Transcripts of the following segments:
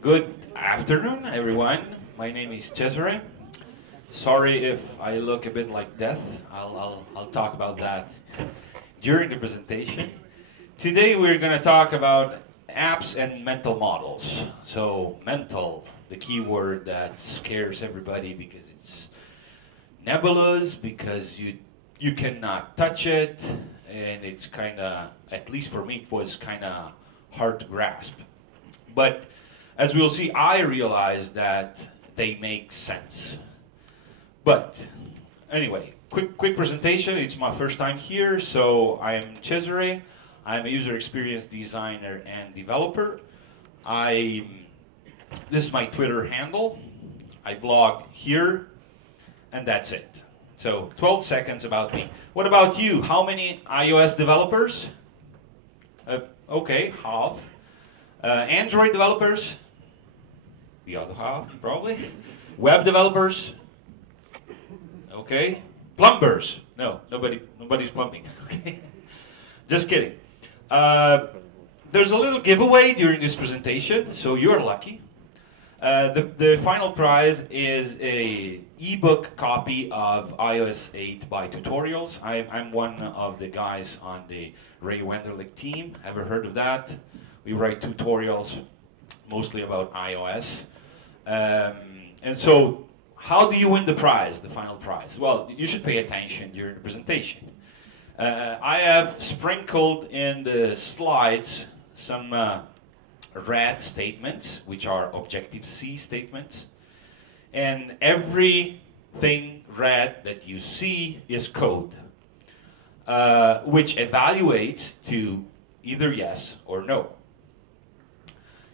Good afternoon, everyone. My name is Cesare. Sorry if I look a bit like death. I'll talk about that during the presentation. Today we're going to talk about apps and mental models. So mental, the key word that scares everybody because it's nebulous, because you cannot touch it, and it's kind of, at least for me, it was kind of hard to grasp. But as we'll see, I realized that they make sense. But anyway, quick presentation. It's my first time here, so I'm Cesare. I'm a user experience designer and developer. This is my Twitter handle. I blog here, and that's it. So 12 seconds about me. What about you? How many iOS developers? Okay, half. Android developers? The other half, probably. Web developers? Okay. Plumbers? No, nobody's plumbing. Okay. Just kidding. There's a little giveaway during this presentation, so you're lucky. The final prize is a ebook copy of iOS 8 by tutorials. I'm one of the guys on the Ray Wenderlich team. Ever heard of that? We write tutorials mostly about iOS. And so, how do you win the prize, the final prize? Well, you should pay attention during the presentation. I have sprinkled in the slides some red statements, which are Objective-C statements. And everything red that you see is code, which evaluates to either yes or no.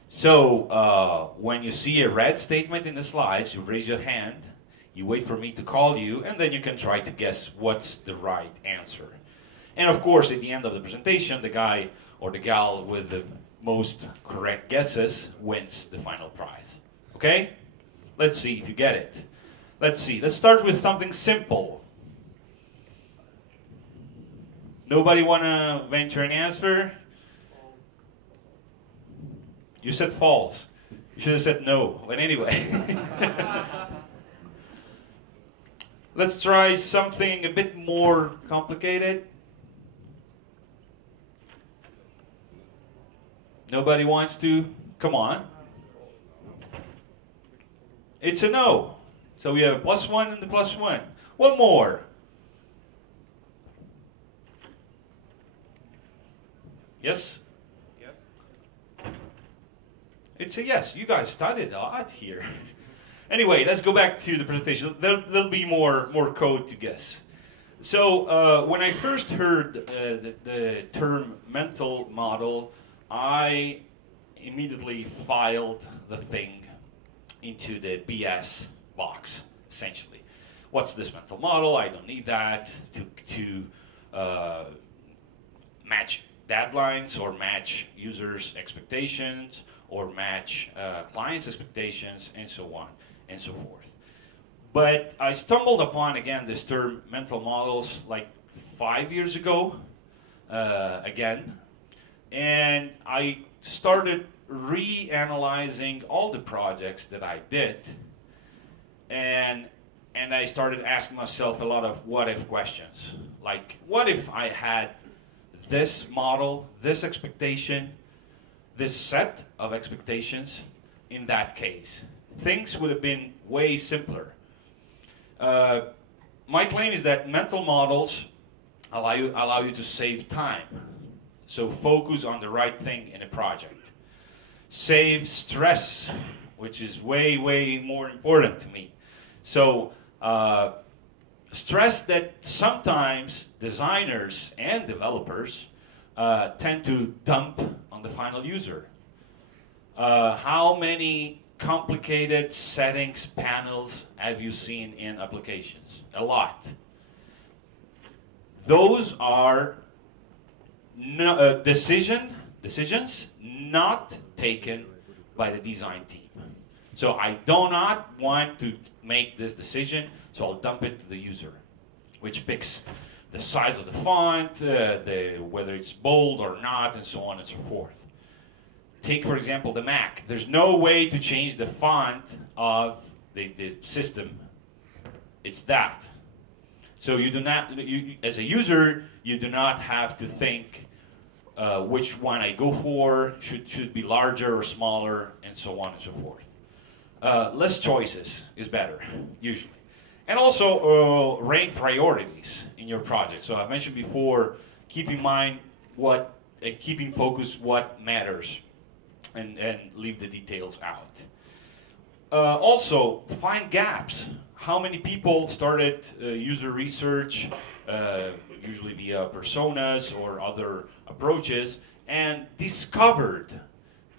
So when you see a red statement in the slides, you raise your hand, you wait for me to call you, and then you can try to guess what's the right answer. And of course, at the end of the presentation, the guy or the gal with the most correct guesses wins the final prize. Okay? Let's see if you get it. Let's see. Let's start with something simple. Nobody want to venture an answer? You said false. You should have said no. But anyway. Let's try something a bit more complicated. Nobody wants to? Come on. It's a no. So we have a +1 and the +1. One more. Yes? It's a yes. You guys studied a lot here. Anyway, let's go back to the presentation. There'll be more code to guess. So when I first heard the term mental model, I immediately filed the thing into the BS box, essentially. What's this mental model? I don't need that to match deadlines or match users' expectations or match clients' expectations, and so on and so forth. But I stumbled upon, again, this term mental models like 5 years ago, again, and I started reanalyzing all the projects that I did, and I started asking myself a lot of what-if questions. Like, what if I had this model, this expectation, this set of expectations in that case? Things would have been way simpler. My claim is that mental models allow you to save time. So focus on the right thing in a project. Save stress, which is way more important to me. So stress that sometimes designers and developers tend to dump on the final user. How many complicated settings panels have you seen in applications? A lot. Those are decisions not taken by the design team. So I do not want to make this decision, so I'll dump it to the user, which picks the size of the font, whether it's bold or not, and so on and so forth. take, for example, the Mac. There's no way to change the font of the system. It's that. So you do not, as a user, you do not have to think which one I go for, should be larger or smaller, and so on and so forth. Less choices is better, usually. And also rank priorities in your project. So I mentioned before, keep in mind keep in focus what matters, and leave the details out. Also, find gaps. How many people started user research, usually via personas or other approaches, and discovered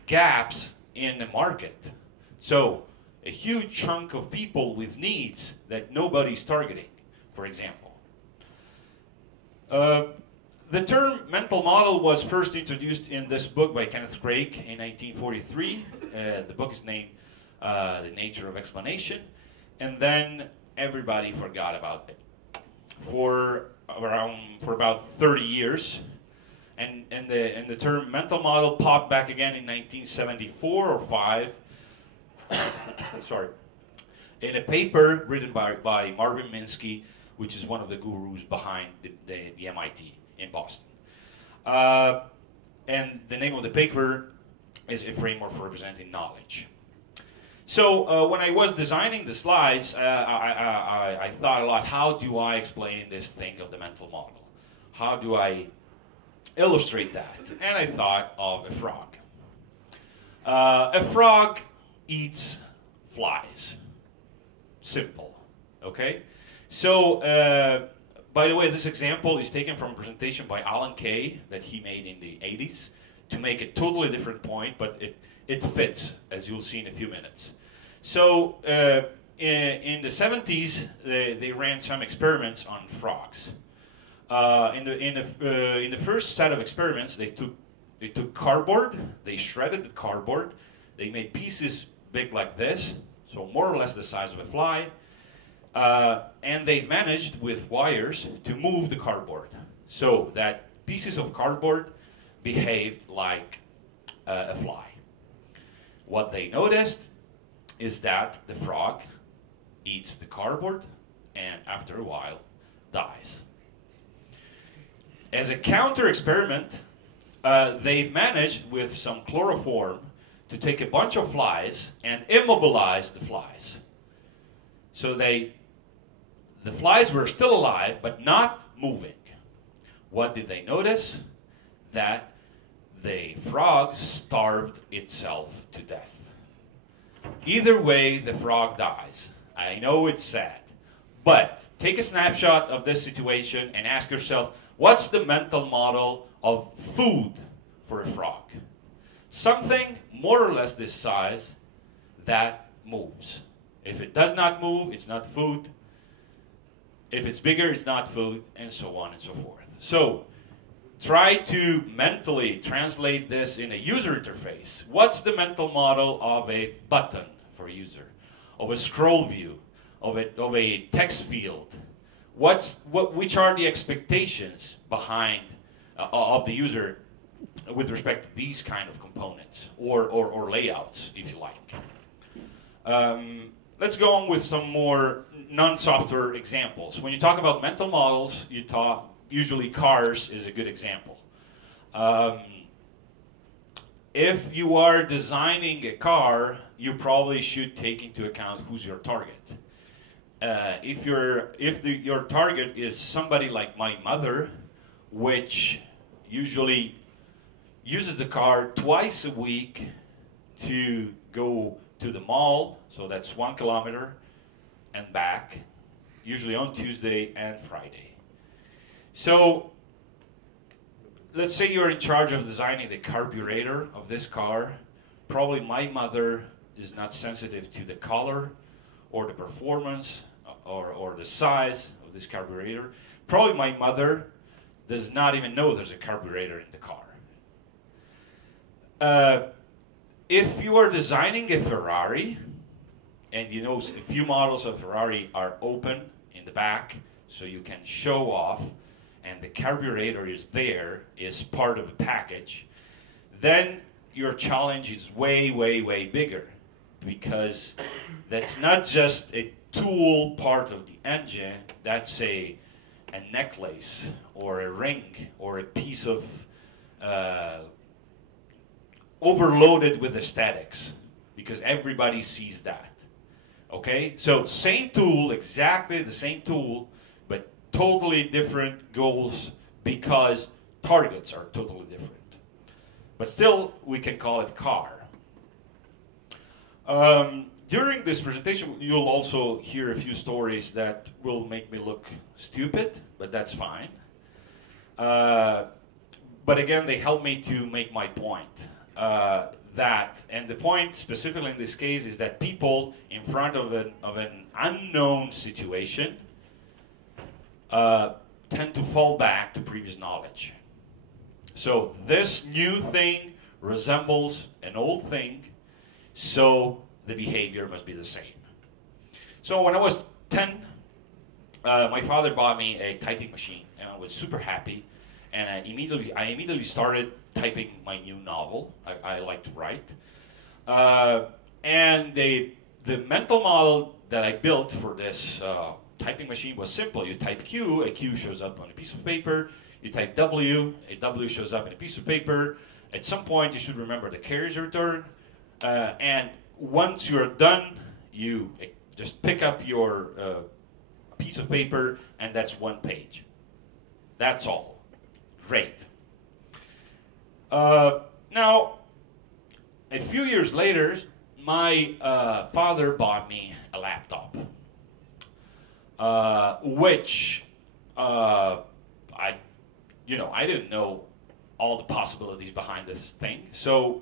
gaps in the market? So, a huge chunk of people with needs that nobody's targeting, for example. The term mental model was first introduced in this book by Kenneth Craig in 1943. The book is named The Nature of Explanation. And then everybody forgot about it for about 30 years. And the term mental model popped back again in 1974 or 5. Sorry. In a paper written by Marvin Minsky, which is one of the gurus behind the MIT in Boston. And the name of the paper is A Framework for Representing Knowledge. So when I was designing the slides, I thought a lot, how do I explain this thing of the mental model? How do I illustrate that? And I thought of a frog. A frog eats flies. Simple, okay? So, by the way, this example is taken from a presentation by Alan Kay that he made in the 80s to make a totally different point, but it fits, as you'll see in a few minutes. So, in the 70s, they ran some experiments on frogs. In the first set of experiments, they took cardboard, they shredded the cardboard, they made pieces big like this, so more or less the size of a fly, and they managed with wires to move the cardboard so that pieces of cardboard behaved like a fly. What they noticed is that the frog eats the cardboard and after a while dies. As a counter experiment, they've managed with some chloroform to take a bunch of flies and immobilize the flies. So the flies were still alive, but not moving. What did they notice? That the frog starved itself to death. Either way, the frog dies. I know it's sad, but take a snapshot of this situation and ask yourself, what's the mental model of food for a frog? Something more or less this size that moves. If it does not move, it's not food. If it's bigger, it's not food, and so on and so forth. So, try to mentally translate this in a user interface. What's the mental model of a button for a user? Of a scroll view? Of a text field? Which are the expectations behind of the user with respect to these kind of components or layouts, if you like? Let's go on with some more non-software examples. When you talk about mental models, usually cars is a good example. If you are designing a car, you probably should take into account who's your target. If your target is somebody like my mother, which usually uses the car twice a week to go to the mall, so that's 1 kilometer and back, usually on Tuesday and Friday. So let's say you're in charge of designing the carburetor of this car. Probably my mother is not sensitive to the color or the performance or the size of this carburetor. Probably my mother does not even know there's a carburetor in the car. If you are designing a Ferrari, and you know a few models of Ferrari are open in the back, so you can show off, and the carburetor is there, is part of the package, then your challenge is way, way, way bigger, because that's not just a tool part of the engine, that's a necklace or a ring or a piece of overloaded with aesthetics, because everybody sees that. Okay, so same tool, exactly the same tool, but totally different goals because targets are totally different. But still, we can call it car. During this presentation, you'll also hear a few stories that will make me look stupid, but that's fine. But again, they help me to make my point. And the point specifically in this case is that people in front of an unknown situation tend to fall back to previous knowledge. So this new thing resembles an old thing, so the behavior must be the same. So when I was 10, my father bought me a typing machine, and I was super happy. And I immediately started typing my new novel. I like to write. And the mental model that I built for this typing machine was simple. You type Q, a Q shows up on a piece of paper. You type W, a W shows up in a piece of paper. At some point, you should remember the carriage return. And once you're done, you just pick up your piece of paper, and that's one page. That's all. Great. Now, a few years later, my father bought me a laptop, which I didn't know all the possibilities behind this thing. So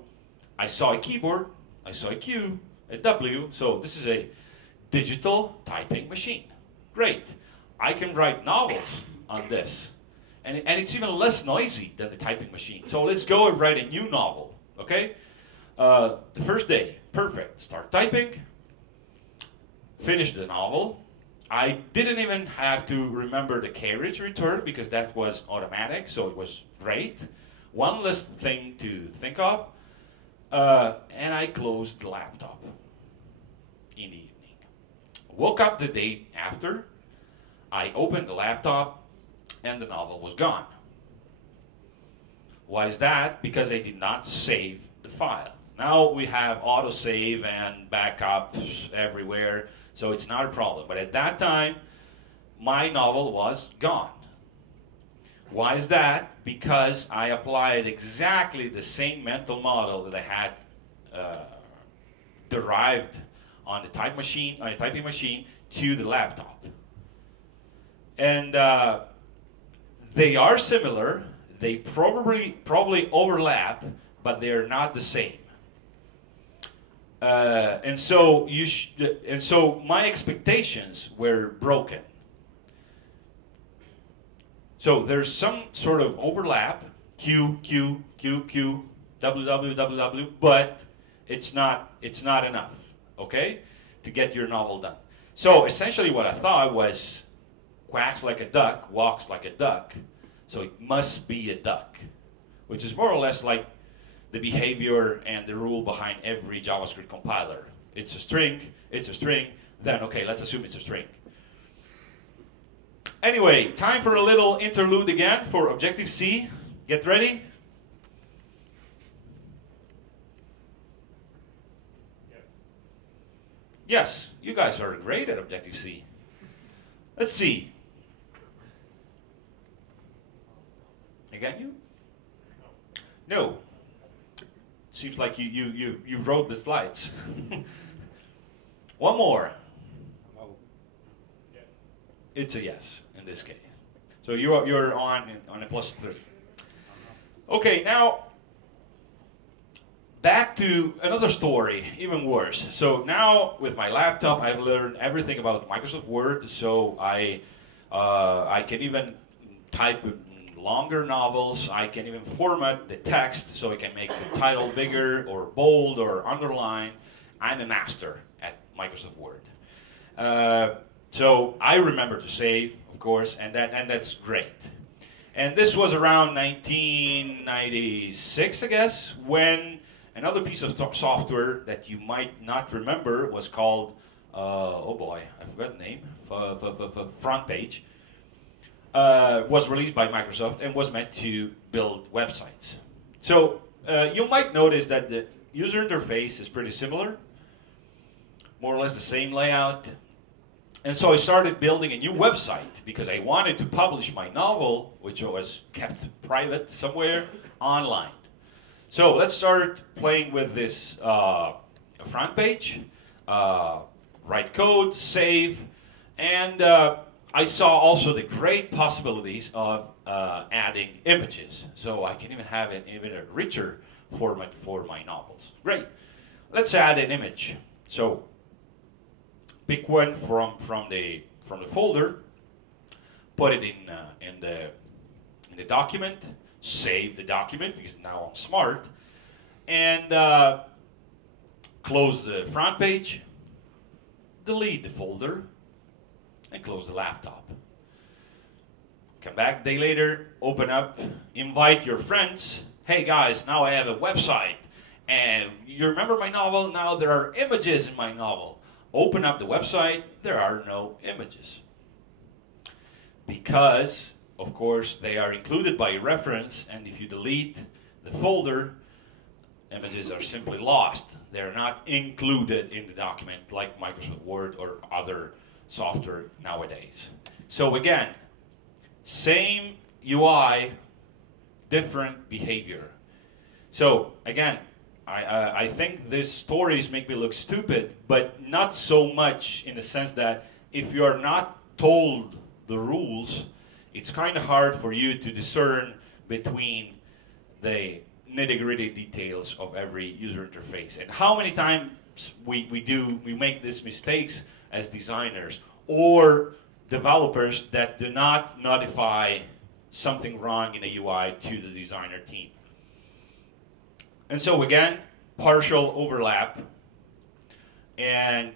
I saw a keyboard, I saw a Q, a W. So this is a digital typing machine. Great. I can write novels on this. And it's even less noisy than the typing machine. So let's go and write a new novel, okay? The first day, perfect. Start typing, finish the novel. I didn't even have to remember the carriage return because that was automatic, so it was great. One less thing to think of. And I closed the laptop in the evening. Woke up the day after. I opened the laptop, and the novel was gone. Why is that? Because I did not save the file. Now we have autosave and backups everywhere, so it's not a problem. But at that time, my novel was gone. Why is that? Because I applied exactly the same mental model that I had derived on the typing machine to the laptop. And they are similar. They probably overlap, but they are not the same. And so my expectations were broken. So there's some sort of overlap, Q, Q, Q, Q, W, W, W, W, but it's not enough, okay, to get your novel done. So essentially what I thought was, quacks like a duck, walks like a duck, so it must be a duck, which is more or less like the behavior and the rule behind every JavaScript compiler. It's a string, then okay, let's assume it's a string. Anyway, time for a little interlude again for Objective-C. Get ready. Yes, you guys are great at Objective-C. Let's see. Again, you? No. Seems like you wrote the slides. One more. It's a yes in this case. So you're on a +3. Okay, now back to another story, even worse. So now with my laptop, I've learned everything about Microsoft Word. So I can even type longer novels. I can even format the text so I can make the title bigger or bold or underline. I'm a master at Microsoft Word. So I remember to save, of course, and that's great. And this was around 1996, I guess, when Another piece of software that you might not remember was called, oh boy, I forgot the name, Front Page. Was released by Microsoft and was meant to build websites. So you might notice that the user interface is pretty similar, more or less the same layout. And so I started building a new website because I wanted to publish my novel, which was kept private somewhere, online. So let's start playing with this front page, write code, save, and I saw also the great possibilities of adding images. So I can even have an even a richer format for my novels. Great. Let's add an image. So pick one from the folder, put it in the document, save the document because now I'm smart, and close the front page, delete the folder, and close the laptop. Come back a day later, open up, invite your friends. Hey guys, now I have a website. And you remember my novel? Now there are images in my novel. Open up the website, there are no images. Because, of course, they are included by reference, and if you delete the folder, images are simply lost. They're not included in the document like Microsoft Word or other software nowadays. So again, same UI, different behavior. So again, I think these stories make me look stupid, but not so much in the sense that if you are not told the rules, it's kind of hard for you to discern between the nitty-gritty details of every user interface. And how many times we make these mistakes as designers or developers that do not notify something wrong in a UI to the designer team. And so again, partial overlap. And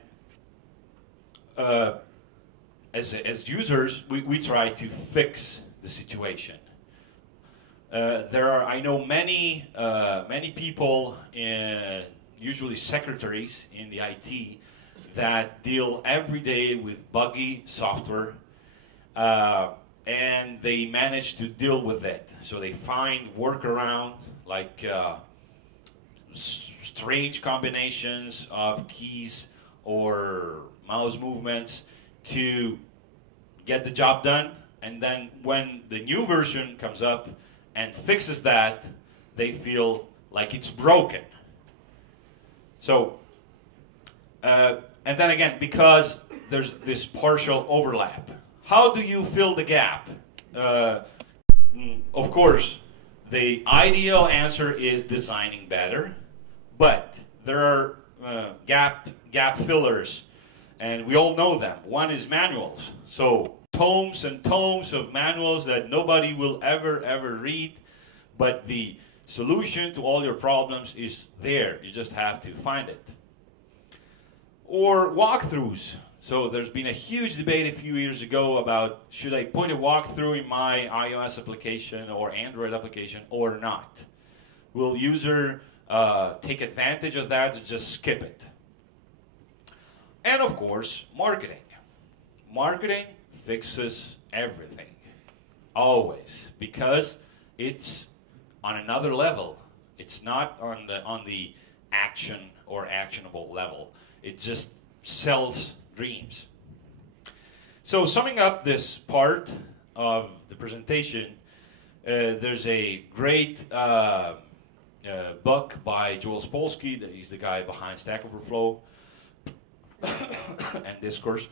as users, we try to fix the situation. I know many people, usually secretaries in the IT, that deal every day with buggy software, and they manage to deal with it. So they find workaround, like strange combinations of keys or mouse movements to get the job done. And then when the new version comes up and fixes that, they feel like it's broken. So, and then again, because there's this partial overlap, how do you fill the gap? Of course, the ideal answer is designing better, but there are gap fillers, and we all know them. One is manuals. So tomes and tomes of manuals that nobody will ever read, but the solution to all your problems is there. You just have to find it. Or walkthroughs. So there's been a huge debate a few years ago about should I put a walkthrough in my iOS application or Android application or not. Will user take advantage of that or just skip it? And of course, marketing. Marketing fixes everything, always, because it's on another level. It's not on the action or actionable level. It just sells dreams. So summing up this part of the presentation, there's a great book by Joel Spolsky. He's the guy behind Stack Overflow and Discourse.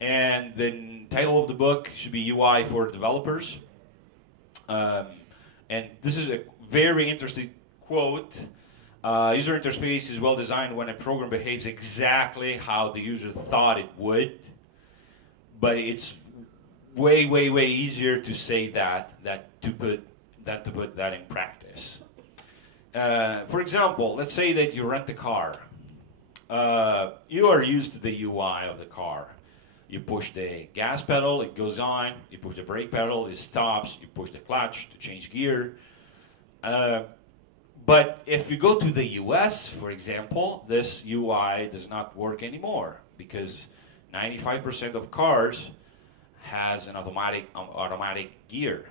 And the title of the book should be UI for Developers. And this is a very interesting quote. User interface is well designed when a program behaves exactly how the user thought it would. But it's way easier to say that than to put that in practice. For example, let's say that you rent a car. You are used to the UI of the car. You push the gas pedal, it goes on. You push the brake pedal, it stops. You push the clutch to change gear. But if you go to the US, for example, this UI does not work anymore because 95% of cars has an automatic gear.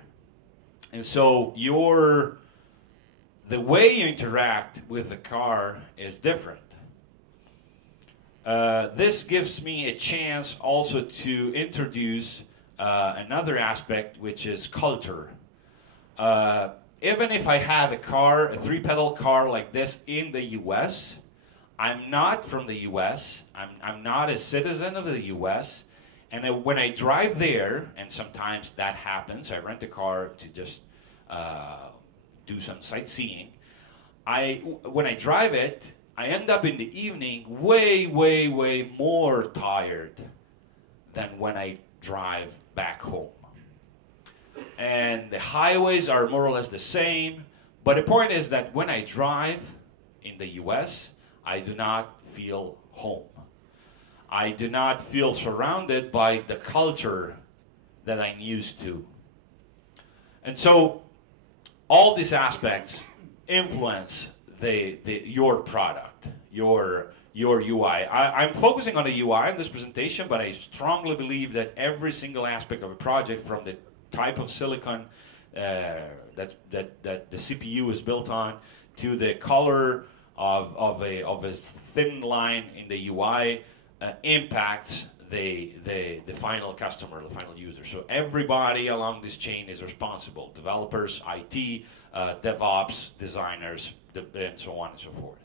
And so the way you interact with the car is different. This gives me a chance also to introduce another aspect, which is culture. Even if I have a car, a 3-pedal car like this in the US, I'm not from the US, I'm not a citizen of the US, and when I drive there, and sometimes that happens, I rent a car to just do some sightseeing, when I drive it, I end up in the evening way, way, way more tired than when I drive back home. And the highways are more or less the same, but the point is that when I drive in the US, I do not feel home. I do not feel surrounded by the culture that I'm used to. And so all these aspects influence your product, your UI. I'm focusing on the UI in this presentation, but I strongly believe that every single aspect of a project, from the type of silicon that the CPU is built on, to the color of a thin line in the UI, impacts the final customer, the final user. So everybody along this chain is responsible: developers, IT, DevOps, designers, and so on and so forth.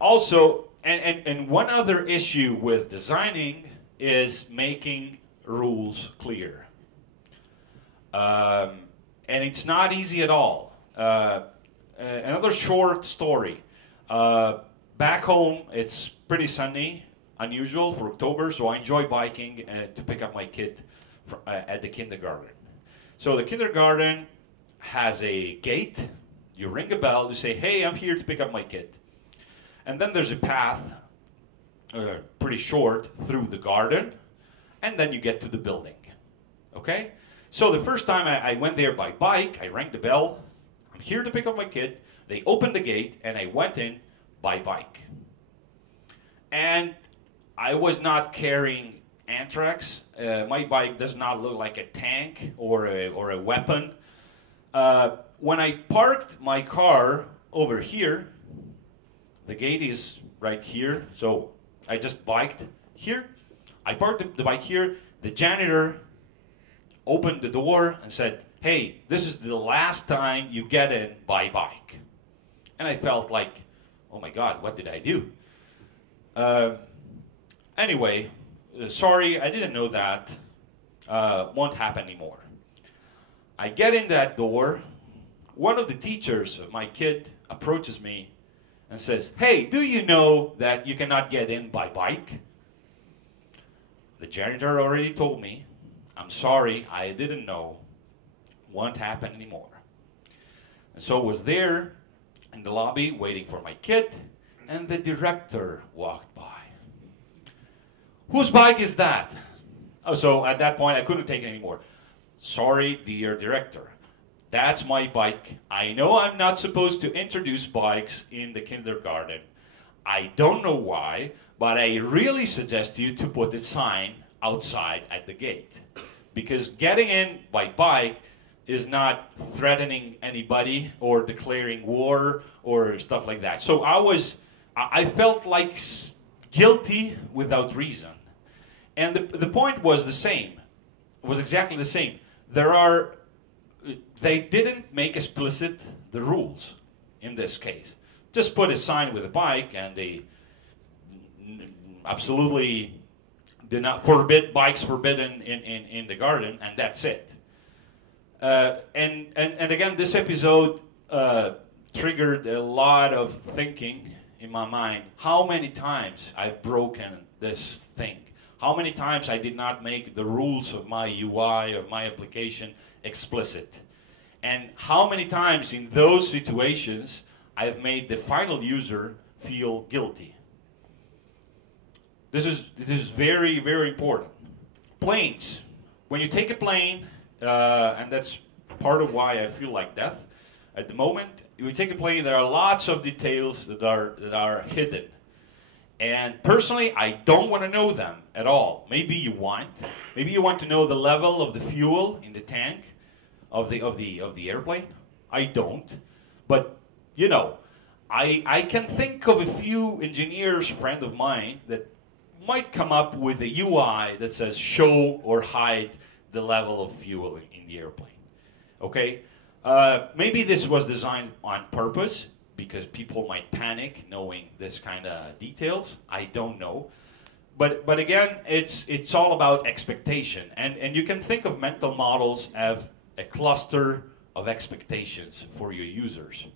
Also, and one other issue with designing is making rules clear. And it's not easy at all. Another short story. Back home, it's pretty sunny, unusual for October, so I enjoy biking to pick up my kid at the kindergarten. So the kindergarten has a gate. You ring a bell, you say, hey, I'm here to pick up my kid. And then there's a path, pretty short, through the garden, and then you get to the building. Okay? So the first time I went there by bike, I rang the bell. I'm here to pick up my kid. They opened the gate, and I went in by bike. And I was not carrying anthrax. My bike does not look like a tank or a weapon. When I parked my car over here, the gate is right here, so I just biked here. I parked the bike here. The janitor opened the door and said, hey, this is the last time you get in by bike. And I felt like, oh my God, what did I do? Anyway, sorry, I didn't know that. Won't happen anymore. I get in that door. One of the teachers of my kid approaches me and says, hey, do you know that you cannot get in by bike? The janitor already told me. I'm sorry, I didn't know. Won't happen anymore. And so I was there in the lobby waiting for my kid, and the director walked by. Whose bike is that? Oh, so at that point, I couldn't take it anymore. Sorry, dear director. That's my bike. I know I'm not supposed to introduce bikes in the kindergarten. I don't know why, but I really suggest you to put a sign outside at the gate. Because getting in by bike is not threatening anybody or declaring war or stuff like that. So I felt like guilty without reason. And the point was the same. It was exactly the same. They didn't make explicit the rules in this case. Just put a sign with a bike, and they absolutely did not forbid bikes forbidden in the garden, and that's it. And again, this episode triggered a lot of thinking in my mind. How many times I've broken this thing? How many times I did not make the rules of my UI, of my application, explicit? And how many times in those situations I've made the final user feel guilty? This is very, very important. Planes. When you take a plane, and that's part of why I feel like death, At the moment, we take a plane, there are lots of details that are hidden. And personally, I don't want to know them at all. Maybe you want. Maybe you want to know the level of the fuel in the tank of the airplane. I don't. But, you know, I can think of a few engineers, friend of mine, that might come up with a UI that says show or hide the level of fuel in the airplane. Okay? Maybe this was designed on purpose because people might panic knowing this kind of details. I don't know. But again, it's all about expectation. And you can think of mental models as a cluster of expectations for your users.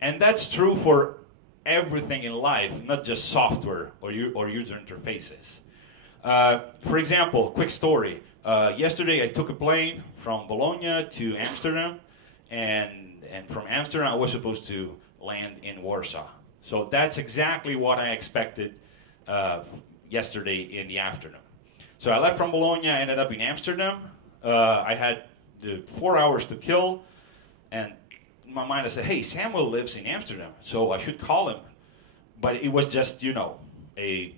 And that's true for everything in life, not just software or user interfaces. For example, quick story. Yesterday I took a plane from Bologna to Amsterdam, and from Amsterdam I was supposed to land in Warsaw. So that's exactly what I expected yesterday in the afternoon. So I left from Bologna, I ended up in Amsterdam. I had the 4 hours to kill, and in my mind I said, hey, Samuel lives in Amsterdam, so I should call him. But it was just, you know, a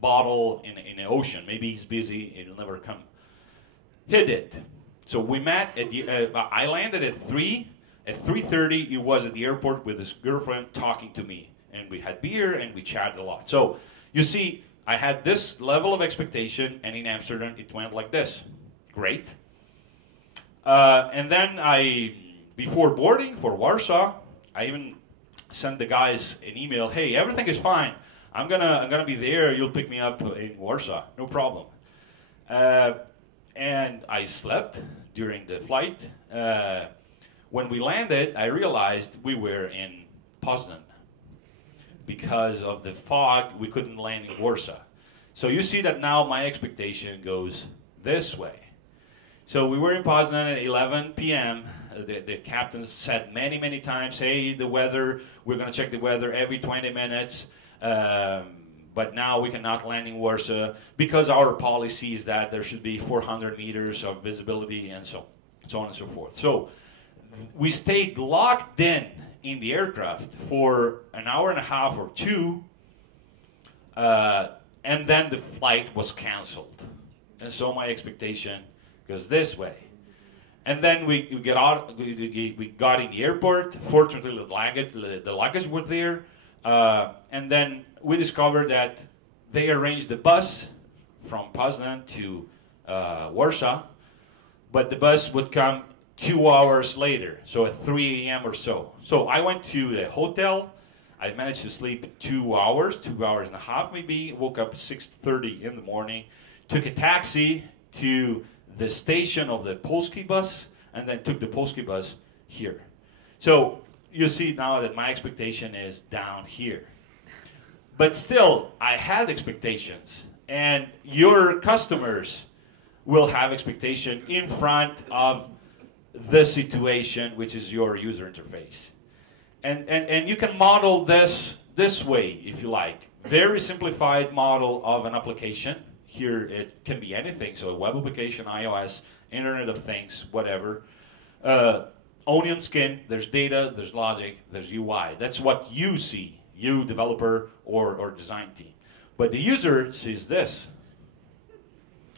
bottle in the ocean. Maybe he's busy, he'll never come. He did. So we met at the, I landed at 3. At 3:30, he was at the airport with his girlfriend talking to me. And we had beer and we chatted a lot. So you see, I had this level of expectation, and in Amsterdam it went like this. Great. And then before boarding for Warsaw, I even sent the guys an email. Hey, everything is fine. I'm gonna be there. You'll pick me up in Warsaw. No problem. And I slept during the flight. When we landed, I realized we were in Poznan. Because of the fog, we couldn't land in Warsaw. So you see that now my expectation goes this way. So we were in Poznan at 11 p.m. The captain said many, many times, hey, the weather, we're going to check the weather every 20 minutes. But now we cannot land in Warsaw because our policy is that there should be 400 meters of visibility and so on and so forth. So we stayed locked in the aircraft for an hour and a half or 2, and then the flight was canceled. And so my expectation goes this way. And then we got in the airport. Fortunately, the luggage were there. And then we discovered that they arranged the bus from Poznan to Warsaw, but the bus would come 2 hours later, so at 3 a.m. or so. So I went to the hotel. I managed to sleep 2 hours, 2 hours and a half maybe. Woke up at 6:30 in the morning, took a taxi to the station of the Polski bus, and then took the Polski bus here. So you see now that my expectation is down here. But still, I had expectations, and your customers will have expectation in front of the situation, which is your user interface. And you can model this way, if you like. Very simplified model of an application. Here it can be anything, so a web application, iOS, Internet of Things, whatever. Onion skin, there's data, there's logic, there's UI. That's what you see, you developer or design team. But the user sees this.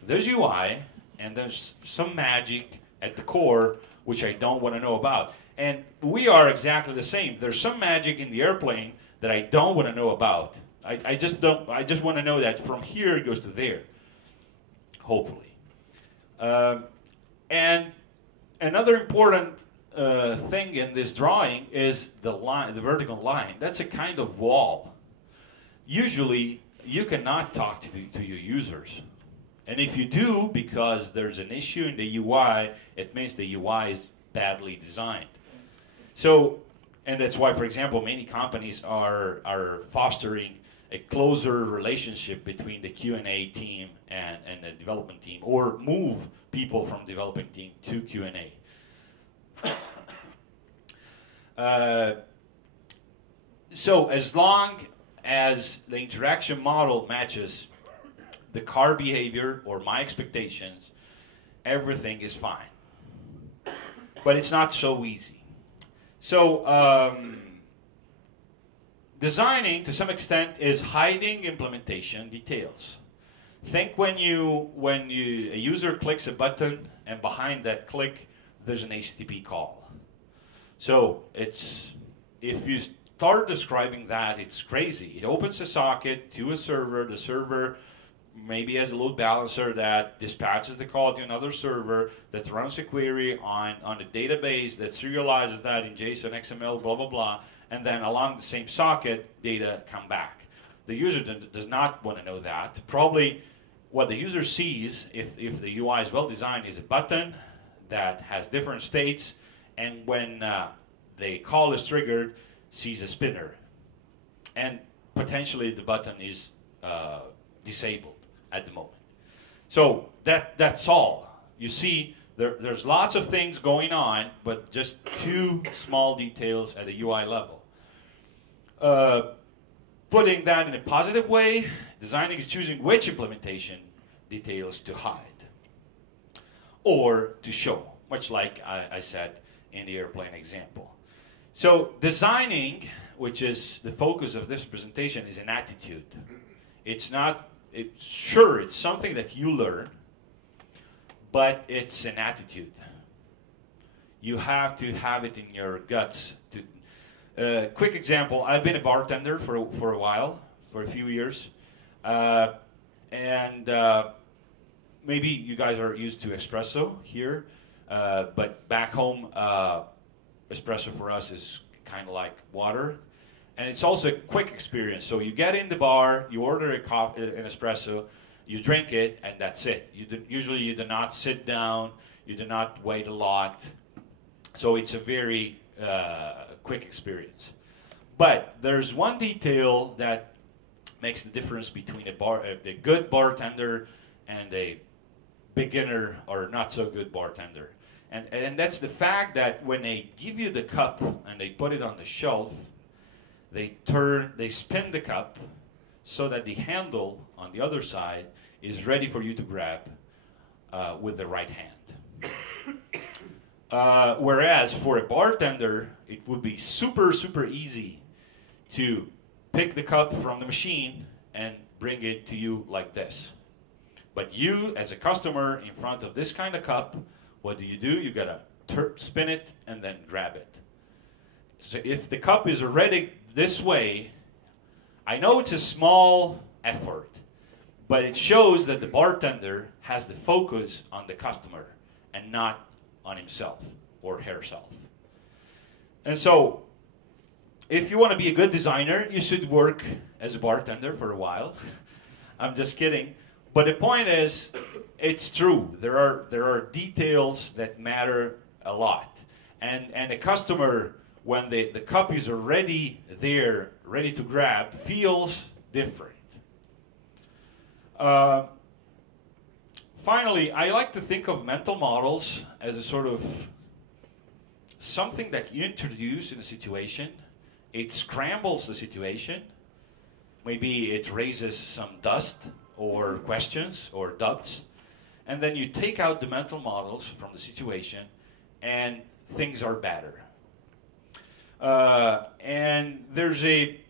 There's UI, and there's some magic at the core, which I don't want to know about. And we are exactly the same. There's some magic in the airplane that I don't want to know about. I just want to know that from here it goes to there, hopefully. And another important thing in this drawing is the line, the vertical line. That's a kind of wall. Usually, you cannot talk to your users. And if you do, because there's an issue in the UI, it means the UI is badly designed. So, and that's why, for example, many companies are fostering a closer relationship between the Q&A team and the development team, or move people from developing team to Q&A. So as long as the interaction model matches the car behavior or my expectations, everything is fine. But it's not so easy. So designing, to some extent, is hiding implementation details. Think when a user clicks a button and behind that click there's an HTTP call. So if you start describing that, it's crazy. It opens a socket to a server. The server maybe has a load balancer that dispatches the call to another server that runs a query on a database that serializes that in JSON, XML, blah, blah, blah, and then along the same socket, data come back. The user does not want to know that. Probably what the user sees, if the UI is well designed, is a button that has different states, and when the call is triggered, sees a spinner. And potentially the button is disabled at the moment. So that's all. You see, there's lots of things going on, but just two small details at the UI level. Putting that in a positive way, designing is choosing which implementation details to hide or to show, much like I said in the airplane example. So designing, which is the focus of this presentation, is an attitude. It's not, sure, it's something that you learn, but it's an attitude. You have to have it in your guts. Quick example, I've been a bartender for a while, for a few years. Maybe you guys are used to espresso here, but back home, espresso for us is kind of like water. And it's also a quick experience. So you get in the bar, you order an espresso, you drink it, and that's it. Usually you do not sit down, you do not wait a lot. So it's a very quick experience. But there's one detail that makes the difference between a good bartender and a beginner or not so good bartender. And that's the fact that when they give you the cup and they put it on the shelf, they spin the cup so that the handle on the other side is ready for you to grab with the right hand. Whereas for a bartender, it would be super, super easy to pick the cup from the machine and bring it to you like this. But you, as a customer, in front of this kind of cup, what do? You gotta spin it and then grab it. So if the cup is already this way, I know it's a small effort, but it shows that the bartender has the focus on the customer and not on himself or herself. And so, if you want to be a good designer, you should work as a bartender for a while. I'm just kidding. But the point is, it's true. There are details that matter a lot. And the customer, when the cup is already there, ready to grab, feels different. Finally, I like to think of mental models as a sort of something that you introduce in a situation. It scrambles the situation. Maybe it raises some dust or questions or doubts. And then you take out the mental models from the situation and things are better. And there's a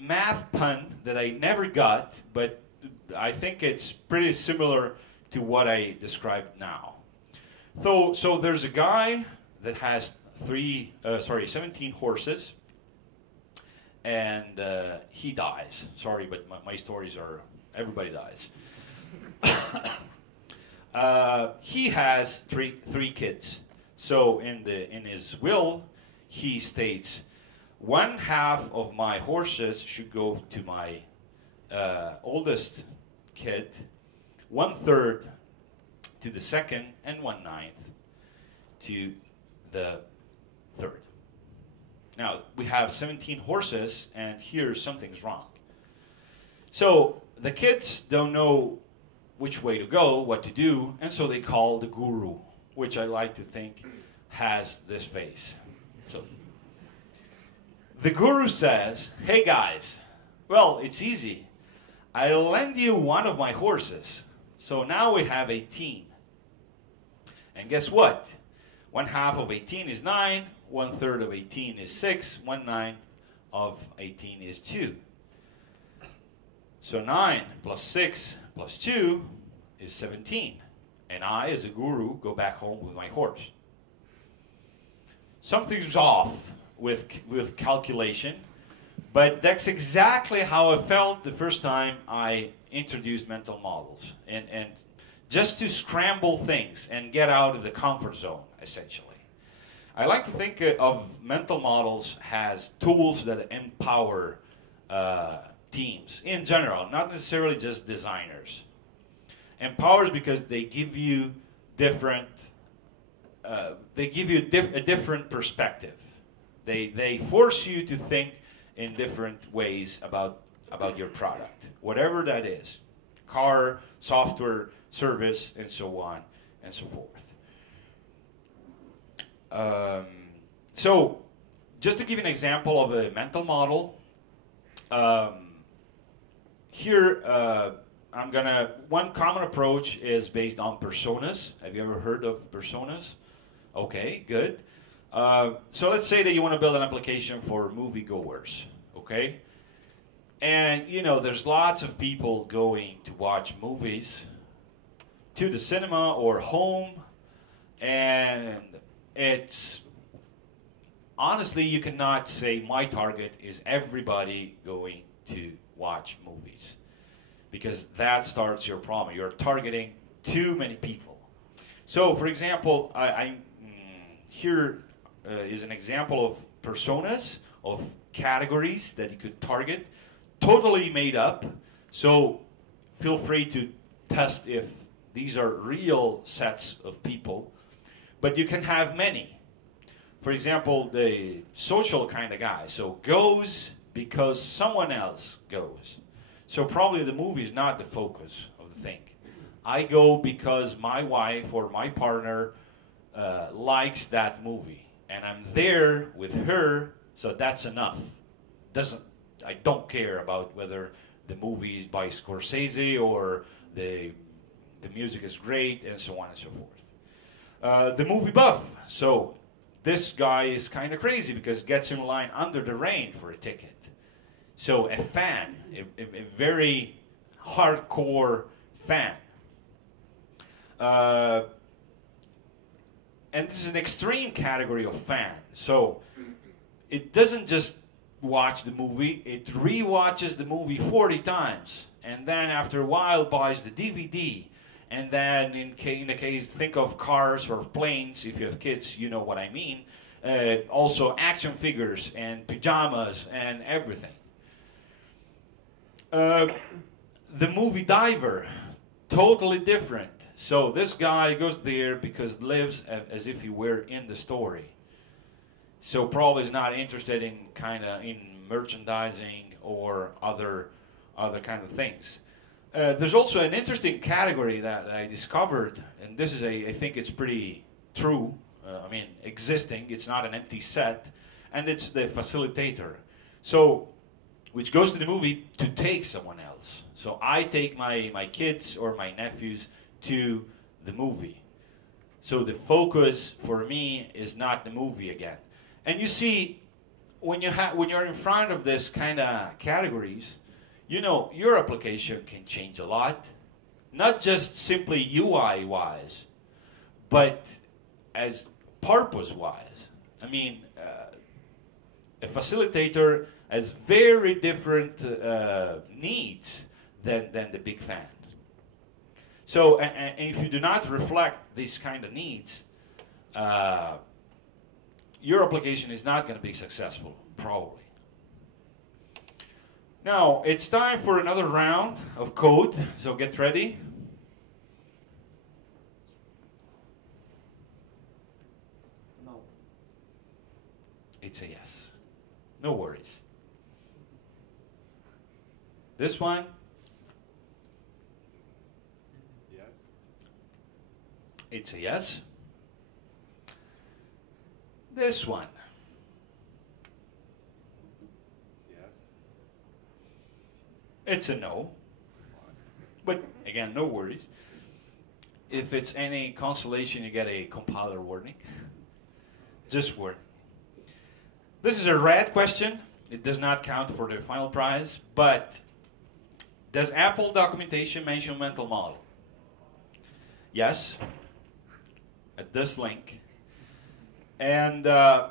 math pun that I never got, but I think it's pretty similar to what I described now. So there's a guy that has 17 horses, and he dies. Sorry, but my stories are, everybody dies. He has three kids. So in his will, he states, 1/2 of my horses should go to my oldest kid, 1/3 to the second, and 1/9 to the third. Now, we have 17 horses, and here something's wrong. So the kids don't know which way to go, what to do, and so they call the guru, which I like to think has this face. So the guru says, hey guys, well, it's easy. I'll lend you one of my horses. So now we have a team. And guess what? 1/2 of 18 is 9. 1/3 of 18 is 6. 1/9 of 18 is 2. So 9 plus 6 plus 2 is 17. And I, as a guru, go back home with my horse. Something's off with calculation, but that's exactly how I felt the first time I introduced mental models. And just to scramble things and get out of the comfort zone, essentially. I like to think of mental models as tools that empower teams in general, not necessarily just designers. Empowers because they give you different, a different perspective. They force you to think in different ways about your product, whatever that is, car, software, service, and so on and so forth. So, just to give an example of a mental model, here one common approach is based on personas. Have you ever heard of personas? Okay, good. So let's say that you want to build an application for moviegoers, okay? And, you know, there's lots of people going to watch movies to the cinema or home, and it's, honestly, you cannot say my target is everybody going to watch movies, because that starts your problem. You're targeting too many people. So, for example, here is an example of personas, of categories that you could target, totally made up. So feel free to test if these are real sets of people. But you can have many. For example, the social kind of guy. So goes because someone else goes. So probably the movie is not the focus of the thing. I go because my wife or my partner likes that movie, and I'm there with her, so that's enough. I don't care about whether the movie is by Scorsese or the music is great, and so on and so forth. The movie buff. So this guy is kind of crazy because gets in line under the rain for a ticket. So a fan, a very hardcore fan. And this is an extreme category of fan. So it doesn't just watch the movie, it re-watches the movie 40 times. And then after a while buys the DVD. And then in the case, think of cars or planes. If you have kids, you know what I mean. Also action figures and pajamas and everything. The movie diver, totally different. So this guy goes there because lives as if he were in the story. So probably is not interested in merchandising or other kind of things. There's also an interesting category that I discovered, and this is I think it's pretty true. Existing. It's not an empty set, and it's the facilitator. So, which goes to the movie to take someone else. So I take my kids or my nephews to the movie. So the focus for me is not the movie again. And you see, when you're in front of this kind of categories, you know, your application can change a lot. Not just simply UI-wise, but as purpose-wise. A facilitator has very different needs than the big fan. So, and if you do not reflect these kind of needs, your application is not going to be successful, probably. Now, it's time for another round of code, so get ready. No. It's a yes. No worries. This one? Yes. It's a yes. This one? Yes. It's a no. But again, no worries. If it's any consolation, you get a compiler warning. Just word. This is a red question. It does not count for the final prize, but does Apple documentation mention mental model? Yes, at this link. And I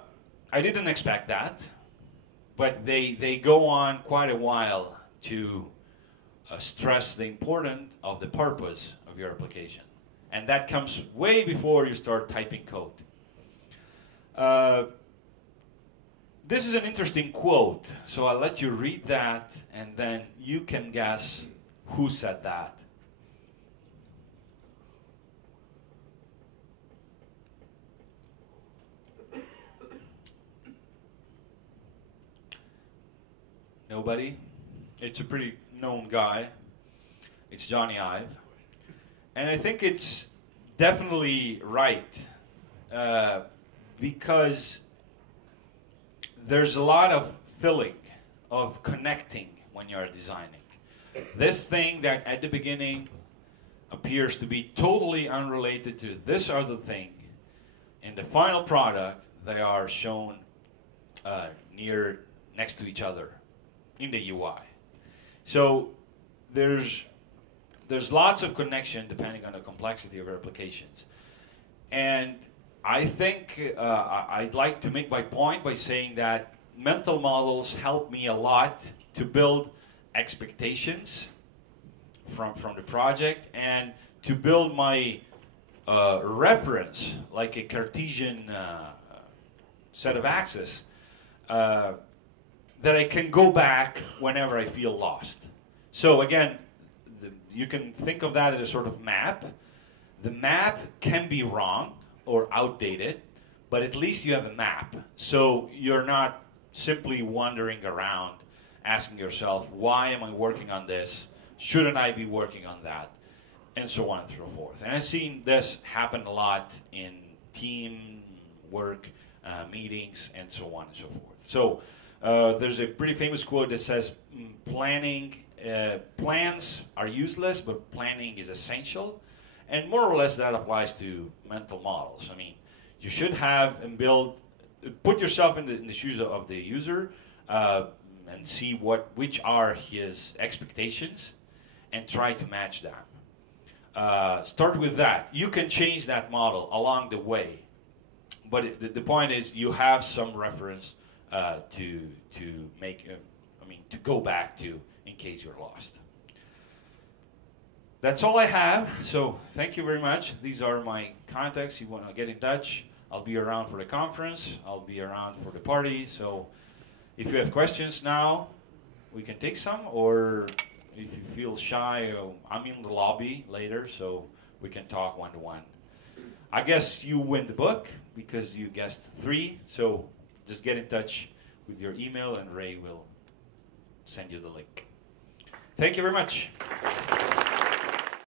didn't expect that, but they go on quite a while to stress the importance of the purpose of your application. And that comes way before you start typing code. This is an interesting quote, so I'll let you read that, and then you can guess who said that. Nobody? It's a pretty known guy. It's Johnny Ive. And I think it's definitely right, because there's a lot of filling, of connecting when you're designing. This thing that at the beginning appears to be totally unrelated to this other thing, in the final product, they are shown next to each other in the UI. So there's lots of connection depending on the complexity of your applications. And I think I'd like to make my point by saying that mental models help me a lot to build expectations from the project and to build my reference, like a Cartesian set of axes, that I can go back whenever I feel lost. So again, you can think of that as a sort of map. The map can be wrong or outdated, but at least you have a map. So you're not simply wandering around asking yourself, why am I working on this? Shouldn't I be working on that? And so on and so forth. And I've seen this happen a lot in team work, meetings, and so on and so forth. So there's a pretty famous quote that says, plans are useless, but planning is essential. And more or less that applies to mental models. I mean, you should have and put yourself in the shoes of the user and see which are his expectations and try to match them. Start with that. You can change that model along the way. But the point is you have some reference to go back to in case you're lost. That's all I have, so thank you very much. These are my contacts. You want to get in touch, I'll be around for the conference. I'll be around for the party, so if you have questions now, we can take some, or if you feel shy, I'm in the lobby later, so we can talk one-to-one. I guess you win the book, because you guessed 3, so just get in touch with your email, and Ray will send you the link. Thank you very much.